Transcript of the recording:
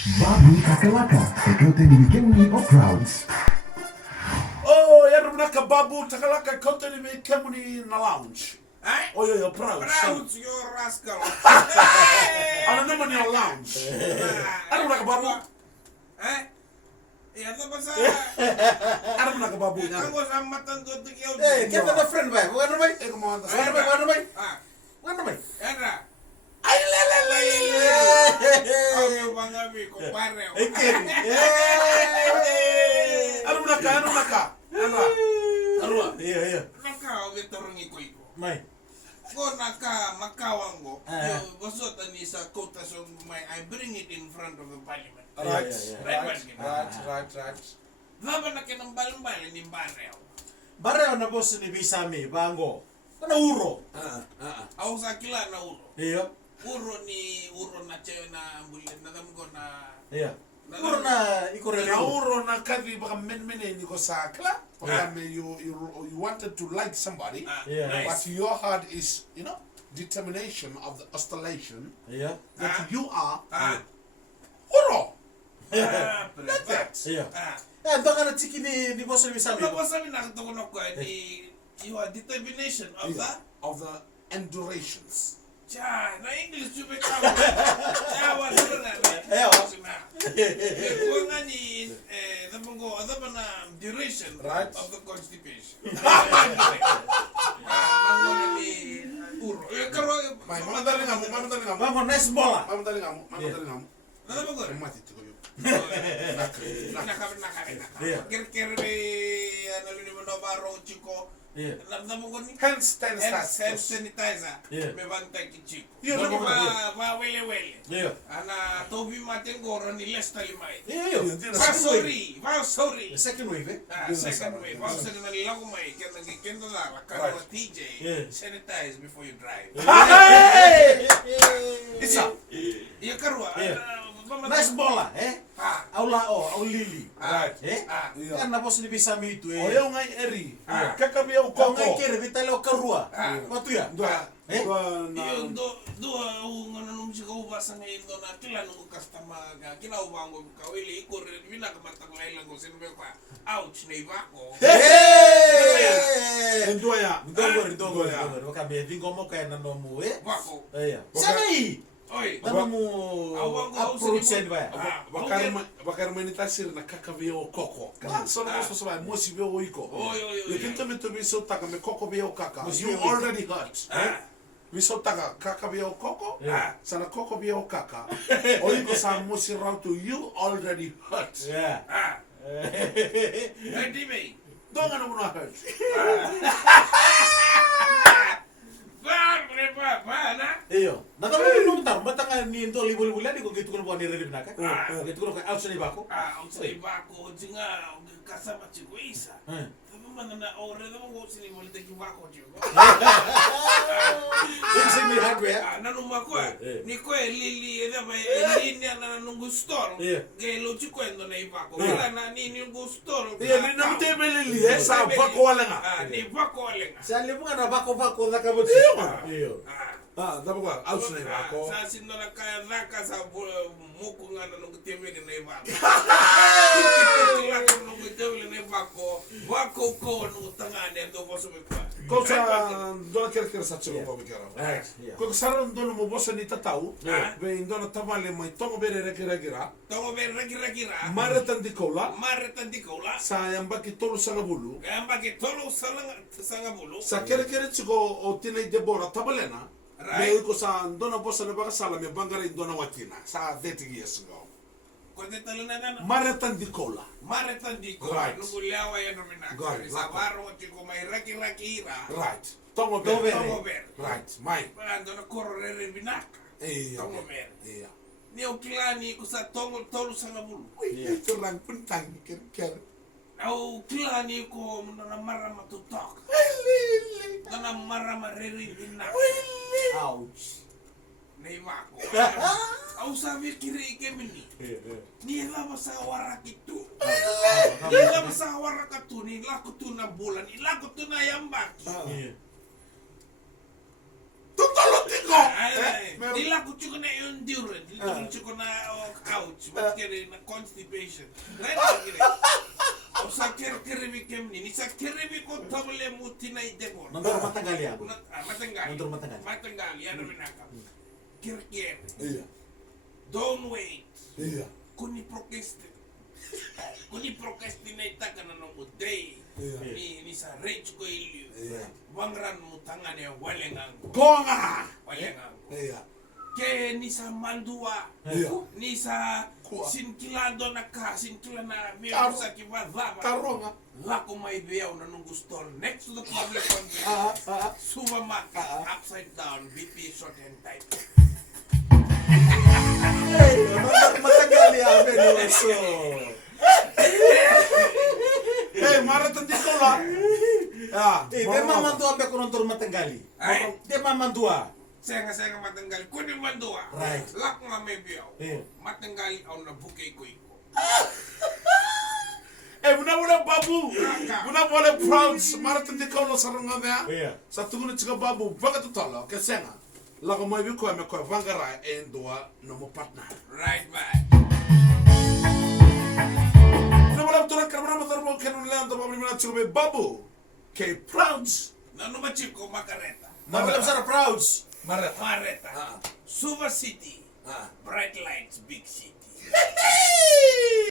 Babu Takalaka, sekote ni Kemuni of Crowds. Oh, yarumnaka Babu Takalaka kote ni Kemuni na lounge. Oh, you're proud. Proud, you rascal. Ano naman yung lounge? Ano na ka Babu? Yan ba sa... Ano na ka Babu? Ang sa matando to kiyo. Kita na friend ba? Wala ba? Kumanda sa. Wala ba? Ano ba? Era. Ay, lala. Ang mga mi ko pare. Ano na ka? Arua. Iya. Naka vetorong iko. Mai. Ko naka makawang go. Yo wasot ani sa kota so I bring it in front of the parliament. Right. Vaba na kinang balambal ni barrel. Barrel na boss ni Bisami, bango. Ano uro? Ako sa kila na uro. Iya. Uro na chayo na bulin na damgo na. Iya. Uro na ikorelo. Nauro na kadi baka men ni ko sakla. You wanted to like somebody, but your heart is, determination of the oscillation that you are. Uro. Like that. Iya. Ito ka na chiki ni boss ni Bisami. Ano ba sabi na ito ko ni your determination of the endurations. Cha, na English yung bitaw. Cha, wala na. Kung nga ni, ano ba na duration of the constipation. Ano ni Uro. Mamadali nga mo. Vamos, next bola. Mamadali nga mo. Ano ba ko? Mati ko yun. Nakabit. Kir-kir ano ni mo na barong chiko. Namdamo ko ni hand sanitizer. May bantay ki chiko. Yun Ano naman. ba wele. Iya. Ana tobi matin goro ni lesta limay. Iya. Sorry. Second wave. Second way. Wow, sa naman lang kumay. Kaya nagkikendo na. Kaya TJ. Sanitize before you drive. Isa. Iya karwa. Next bola, aulili. Right. Kan na boss ni Bisami itu. Oyo ngay eri. Kakabi ako Kau koko. ngai kere vitale o karua. Watu ya? Dua. Iyo do ngana nung si ko basa ngayon do na kila nung customer ga kila ubango ka wili ikor bina ka matang lang ko sino ba ouch na iba ko. Dua ya. Dongor. Baka be dingo mo kaya nano mo Bako. Iya. Sanai. Oi. Tama mo approach ba? Bakar manitasir na kakabi ako koko. So na so ba mo si beo iko. You can tell me to be so taka me koko beo kaka. You already hurt. Miso taka kaka beo koko. Sana koko beo kaka. Oiko sa mo si rautu you already hurt. Yeah. Ready me. Don't ano mo na hurt. Na. Iyo. Nakabili nung tar matanga ni ito libo-libo lagi kung gitu ko po ni Riri Binaka. Gitu ko kay outside ba ko? Outside ba ko singa kasama si Kuisa. Sabi man na ore na mo sini mo lite ba ko jigo. Yung may hardware. Nanu mako ni ko lili eda ba linya na nung gusto. Gelo ci kwendo na iba ko. Wala na ni gusto. Iya ni nam tebe lili sa bako wala nga. Ni bako wala nga. Sa libo nga na bako nakabot. Iyo. Dapat ko outside bako. Sa sindo na kaya naka sa muko nga na nung tebe na iba ko. Nung tebe na iba ko. Bako ko nung tangane do boso me pa. Ko sa dona kere sa chuko pa bikara. Ko saron dono mo boso ni tatau. Be indona tamale mai tongo bere rekira. Tongo bere rekira. Maretan di kola. Sa yang baki tolu sanga bulu. Sanga bulu. Sa kere chuko o tinai debora tabalena. Me ko sa dona boso ne baka sala me bangare indona watina. Sa 30 years ago. Kundi talo na na. Maretan di kola. Right. Nung uliawa yan namin na. Sa baro ko chiko may rakira. Right. Tongo ber. Right. Mai. Ando na koro re binaka. Tongo ber. Iya. Ni okilani ko sa tongo tolu sanga bulu. Ito lang puntang ker. Au kilani ko na marama to talk. Na marama re binaka. Ouch. Naiba ko. Au sabi kiri ikemini. Nila masawara kitu. Nila masawara katu nila kutu na bulan. Nila kutu na yambaki. Tuto tolotiko. Dila ko chuko na endurance, dila ko chuko na couch, but kere na constipation. Right kere. O sa kere bikem ni sa kere bi ko tabule mutina idebor. Nonton matanggal ya. Matanggal. Nonton matanggal. Matanggal ya na binaka. Kere. Iya. Don't wait. Iya. Kuni procrastinate ka na nung day. Ni sa rage ko ilyo. Wangran mo tangan ya walengang. Gonga. Walengang. Iya. Ke ni sa mandua. Iya. Ni sa sinkilado na ka, sinkila na Karo. meron sa kibadaba. Karonga. Lako may biyaw na nung gusto. Next to the public convey. Sumamaka, upside down, BP short and tight. Nonton matanggal ya, Benuso. Maratan di ko la. Dia mamantua ambe ko nonton matanggali. Dia mamantua. Saya nga matanggal. Kuni mandua. Right. Lako nga may biyaw. Iya. Matanggal ang nabukay ko iko. Muna Babu. Muna proud. Maratan di ko la sarunga na. Iya. Sa tuguna chika Babu. Baga tutala. Kesenga. Lago may bi ko me ko vangara endua no mo partner. Right back. Namala turan kamera matarbo kenun leando babri mana chika Babu. K proud. Nano machiko makareta. Namala besar Prouds. Mareta. Suva City. Bright lights, big city.